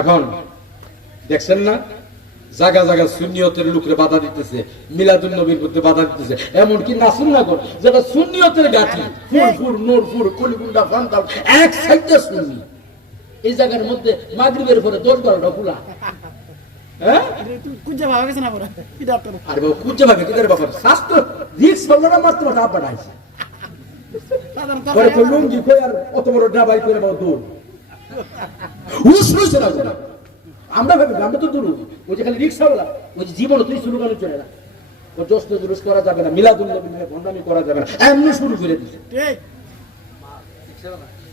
এখন দেখছেন না জায়গা জায়গা সুন্নিয়তের লোকরে বাধা দিতেছে, মিলাদুন নবীর মধ্যে বাধা দিতেছে, এমনকি নাসুন না কর যেটা সুন্নিয়তের গাঠি ফুরফুর নূরপুর কলিগুন্ডা ফান্তাল এক সাইডে সুন্নি, এই জায়গার মধ্যে মাগরিবের পরে 10-12টা ফুলা। হ্যাঁ কুজ্জা ভাবে গেছে না পরে কি ডাক্তার আরে বাবা কুজ্জা ভাবে কিদের বাবা শাস্ত্র রিক্স হলো না মাত্র না বাড়াইছে পরে কই লুঙ্গি কই আর অত বড় ডাবাই করে বাবা দৌড় উসরুস না আমরা ভাবি আমরা তো দূর ওই যে খালি রিকশাওয়ালা ওই যে জীবন তুই শুরু করে চলে না ও জশ্ন জুলুস করা যাবে না, মিলাদুন নবী নিয়ে ভণ্ডামি করা যাবে না, এমনি শুরু করে দিয়েছে। ঠিক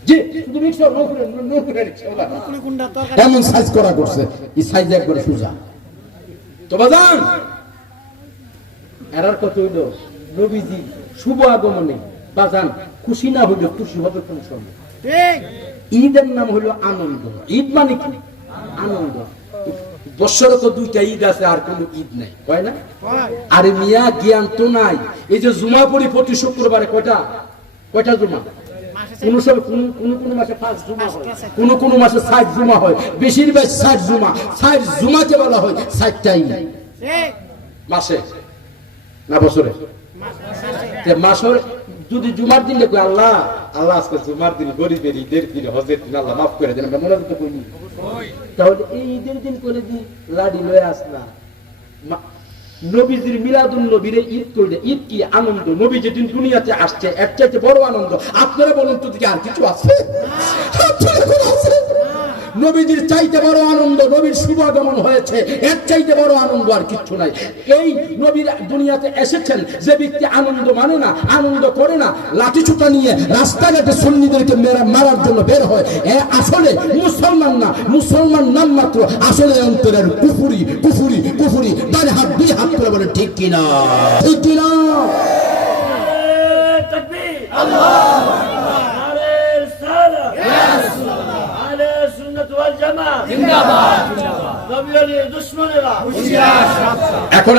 জি শুধু রিকশা নৌকুরে রিকশাওয়ালা এমন সাইজ করা করছে, এই সাইজ একবারে সোজা। তো বাজান এরার কত হইল নবীজি শুভ আগমনে বাজান খুশি না হইল খুশি হবে কোন সময়। ঠিক ঈদের নাম হলো আনন্দ। ঈদ মানে কি? আনন্দ। বছরে তো 2টা ঈদ আছে আর কোন ঈদ নাই, হয় না? আরে মিয়া জ্ঞান তো নাই। এই যে জুমা পড়ি প্রতি শুক্রবারে কয়টা জুমা? কোন মাসে 5 জুমা হয়, কোন মাসে 60 জুমা হয়, বেশিরভাগ 60 জুমা। 60 জুমাকে বলা হয় 60টাই মাসে না বছরে। মাসের যদি জুমার দিন দেখো আল্লাহ আল্লাহ আজকে জুমার দিন গরিবের ঈদের দিন হজের দিন আল্লাহ মাফ করে দেন, আমরা মনে করতে করি তাহলে এই ঈদের দিন করে দিন লাডি লয়ে আসলা নবীজির মিলাদুন নবীরে ঈদ করলে ঈদ কি আনন্দ, নবী যেদিন দুনিয়াতে আসছে এর চাইতে বড় আনন্দ আপনারা বলুন তো কি আর কিছু আছে? নবীজির চাইতে বড় আনন্দ, নবীর শুভাগমন হয়েছে এর চাইতে বড় আনন্দ আর কিচ্ছু নাই। এই নবীর দুনিয়াতে এসেছেন যে ব্যক্তি আনন্দ মানে না, আনন্দ করে না, লাঠিছুটা নিয়ে রাস্তাঘাটে সুন্নিদেরকে মারার জন্য বের হয়, এ আসলে মুসলমান না, মুসলমান নাম মাত্র, আসলে অন্তরের কুফুরি কুফুরি কুফুরি। তার হাত 2 হাত করে বলে ঠিক কিনা, ঠিক কিনা? তাকবীর, আল্লাহু আকবার, জিন্দাবাদ, নবী ওয়ালি দুশমনেরা হুঁশিয়ার। এখন